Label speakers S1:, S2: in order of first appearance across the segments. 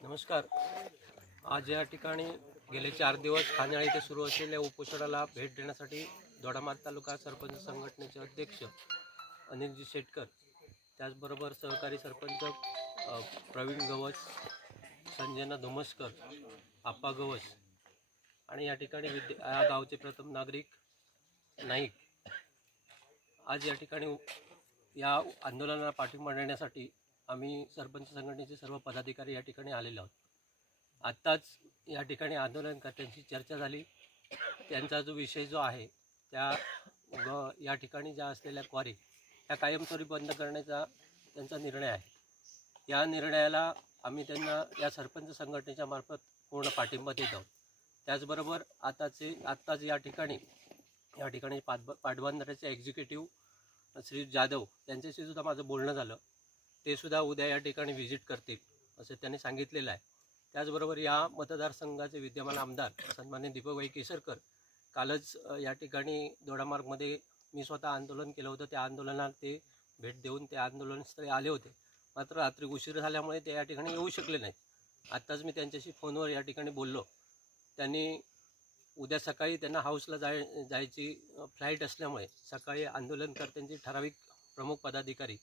S1: नमस्कार. आज या ठिकाणी गेले चार दिवस खाण्याळी इथे सुरू असलेल्या उपोषणाला भेट देण्यासाठी दोडामार तालुका सरपंच संघटनेचे अध्यक्ष अनिलजी शेटकर त्याचबरोबर सहकारी सरपंच प्रवीण गवस संजना धुमसकर आप्पा गवस आणि या ठिकाणी विद्या या गावचे प्रथम नागरिक नाईक. आज या ठिकाणी या आंदोलनाला पाठिंबा देण्यासाठी आम्ही सरपंच संघटनेचे सर्व पदाधिकारी या ठिकाणी आलेलो आहोत. आत्ताच या ठिकाणी आंदोलनकर्त्यांची चर्चा झाली. त्यांचा जो विषय जो आहे त्या व या ठिकाणी ज्या असलेल्या क्वारी त्या कायमस्वरूपी बंद करण्याचा त्यांचा निर्णय आहे. या निर्णयाला आम्ही त्यांना या सरपंच संघटनेच्या मार्फत पूर्ण पाठिंबा देत आहोत. त्याचबरोबर आताचे आत्ताच या ठिकाणी या ठिकाणी पाटब पाटबंधाऱ्याचे एक्झिक्युटिव्ह श्री जाधव यांच्याशी सुद्धा माझं बोलणं झालं. ते सुद्धा उद्या या ठिकाणी व्हिजिट करतील असं त्यांनी सांगितलेलं आहे. त्याचबरोबर या मतदारसंघाचे विद्यमान आमदार सन्मान्य दीपकभाई केसरकर कालच या ठिकाणी दोडामार्गमध्ये मी स्वतः आंदोलन केलं होतं. त्या आंदोलनात ते भेट देऊन ते आंदोलनस्थळी आले होते. मात्र रात्री उशीर झाल्यामुळे ते या ठिकाणी येऊ शकले नाहीत. आत्ताच मी त्यांच्याशी फोनवर या ठिकाणी बोललो. त्यांनी उद्या सकाळी त्यांना हाऊसला जाय जायची फ्लाईट असल्यामुळे सकाळी आंदोलनकर्त्यांची ठराविक प्रमुख पदाधिकारी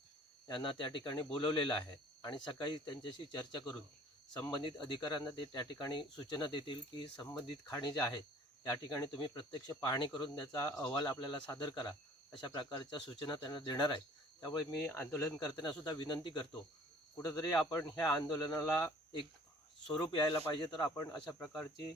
S1: यांना त्या ठिकाणी बोलवलेलं आहे. आणि सकाळी त्यांच्याशी चर्चा करून संबंधित अधिकाऱ्यांना ते त्या ठिकाणी सूचना देतील की संबंधित खाणी ज्या आहेत त्या ठिकाणी तुम्ही प्रत्यक्ष पाहणी करून त्याचा अहवाल आपल्याला सादर करा अशा प्रकारच्या सूचना त्यांना देणार आहे त्यामुळे मी आंदोलनकर्त्यांना सुद्धा विनंती करतो कुठंतरी आपण ह्या आंदोलनाला एक स्वरूप यायला पाहिजे तर आपण अशा प्रकारची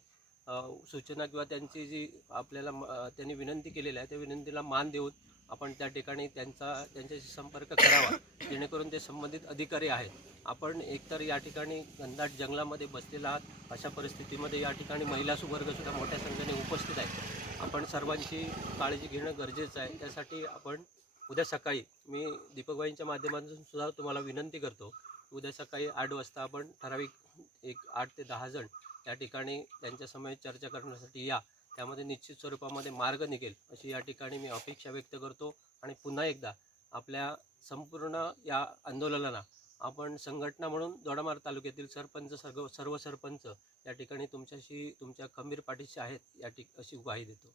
S1: सूचना किंवा त्यांची जी आपल्याला म- त्यांनी विनंती केलेली आहे त्या विनंतीला मान देऊन आपण त्या ठिकाणी त्यांचा त्यांच्याशी संपर्क करावा जेणेकरून ते संबंधित अधिकारी आहेत. आपण एकतर या ठिकाणी घनदाट जंगलामध्ये बसलेला आहात अशा परिस्थितीमध्ये या ठिकाणी महिला सुवर्गसुद्धा मोठ्या संख्येने उपस्थित आहेत. आपण सर्वांची काळजी घेणं गरजेचं आहे. त्यासाठी आपण उद्या सकाळी मी दीपकबाईंच्या माध्यमातून सुद्धा तुम्हाला विनंती करतो उद्या सकाळी आठ वाजता आपण ठराविक एक आठ ते दहा जण या ठिकाणी त्यांच्यासमोर चर्चा करण्यासाठी या. त्यामध्ये निश्चित स्वरूपामध्ये मार्ग निघेल अशी या ठिकाणी मी अपेक्षा व्यक्त करतो. आणि पुन्हा एकदा आपल्या संपूर्ण या आंदोलनाला आपण संघटना म्हणून दोडामार तालुक्यातील सरपंच सर्व सर्व सरपंच या ठिकाणी तुमच्याशी तुमच्या खंबीर पाठीशी आहेत या ठिक अशी ग्वाही देतो.